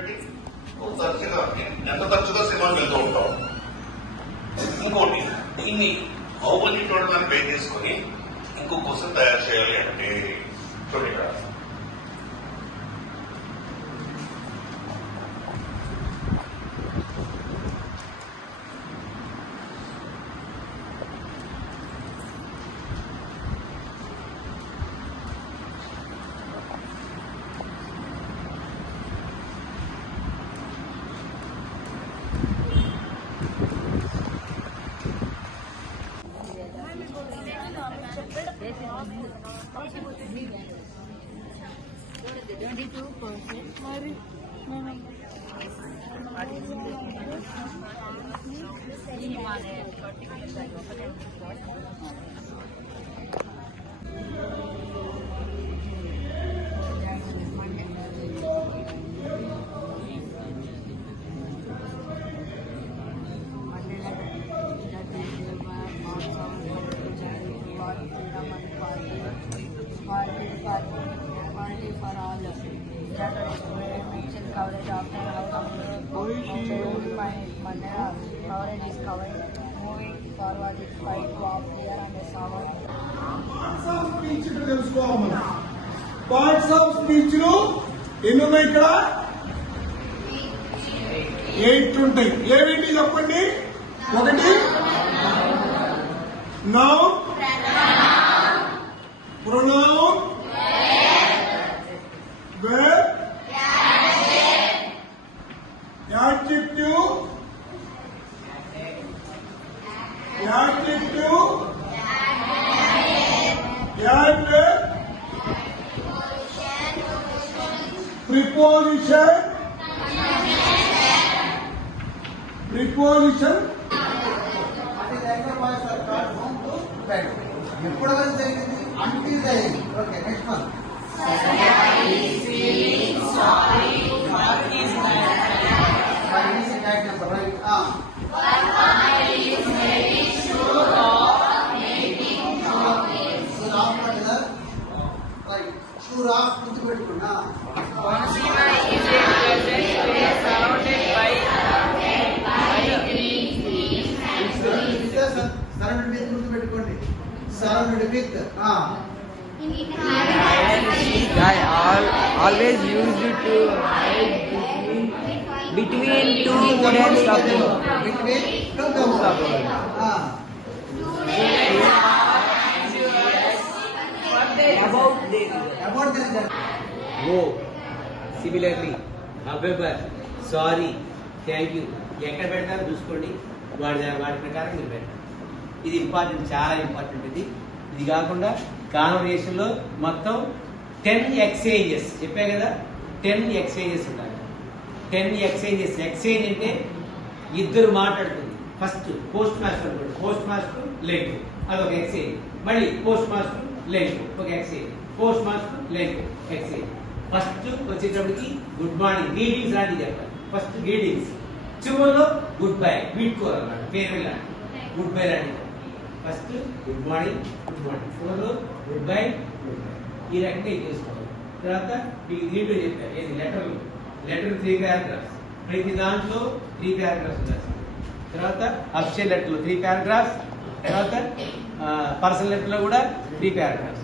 పెట్టి నువ్వు తరచుగా ఎంత తరచుగా సినిమాకి వెళ్తూ ఉంటావు. ఇంకోటి దీన్ని బాహుబలి చూడడానికి పే చేసుకుని ఇంకో క్వశ్చన్ తయారు చేయాలి అంటే చూడండి ఇక్కడ Party for all. Mention coverage after coverage is covered. Moving forward is quite to off clear and sour. Parts of speech లు ఎన్ని ఉన్నాయి ఇక్కడ? 8 ఉంటాయి. ఏమిటి చెప్పండి? ఒకటి noun, pronoun, verb, adjective, adverb, preposition, ఎప్పుడు జరిగింది? అంటే ఓకే, నెక్స్ట్ వన్. గుర్తుపెట్టుకున్నా గుర్తుపెట్టుకోండి. Surrounded with always used to hide between two models of between two couplets. about the go, similarly, however, sorry, thank you ఎక్కడ పెడతారో చూసుకోండి. వాడి ప్రకారం మీరు పెట్టండి. ఇది ఇంపార్టెంట్, చాలా ఇంపార్టెంట్. ఇది కాకుండా కాన్వర్సేషన్లో మొత్తం 10 ఎక్స్చేంజెస్ చెప్పా కదా. 10 ఎక్స్చేంజెస్ ఉండాలి. 10 ఎక్స్చేంజెస్. ఎక్స్చేంజ్ అంటే ఇద్దరు మాట్లాడుతుంది. ఫస్ట్ పోస్ట్ మాస్టర్ అనుకోండి, పోస్ట్ మాస్టర్ లేట్, అదొక ఎక్స్చేంజ్. మళ్ళీ పోస్ట్ మాస్టర్ లేట్, ఒక exchange. Post master late, exchange. First వచ్చేటప్పటికి గుడ్ మార్నింగ్, గ్రీటింగ్స్ లాంటివి చెప్పాలి. ఫస్ట్ గ్రీటింగ్స్, చివరిలో గుడ్ బై, వీడ్కోర్ అన్నమాట, ఫేర్వెల్ లాంటి, గుడ్ బై లాంటివి. ఫస్ట్ గుడ్ మార్నింగ్, చివరిలో గుడ్ బై, ఈ రకంగా ఇది చేసుకోవాలి. తర్వాత మీకు దీంట్లో చెప్పారు ఏది లెటర్ 3 పారాగ్రాఫ్స్. ప్రతి దాంట్లో 3 పారాగ్రాఫ్స్ రాస్తారు. తర్వాత అఫిషియల్ లెటర్లో 3 పారాగ్రాఫ్స్. తర్వాత పర్సనల్ లెటర్లో కూడా 3 పారాగ్రాఫ్స్.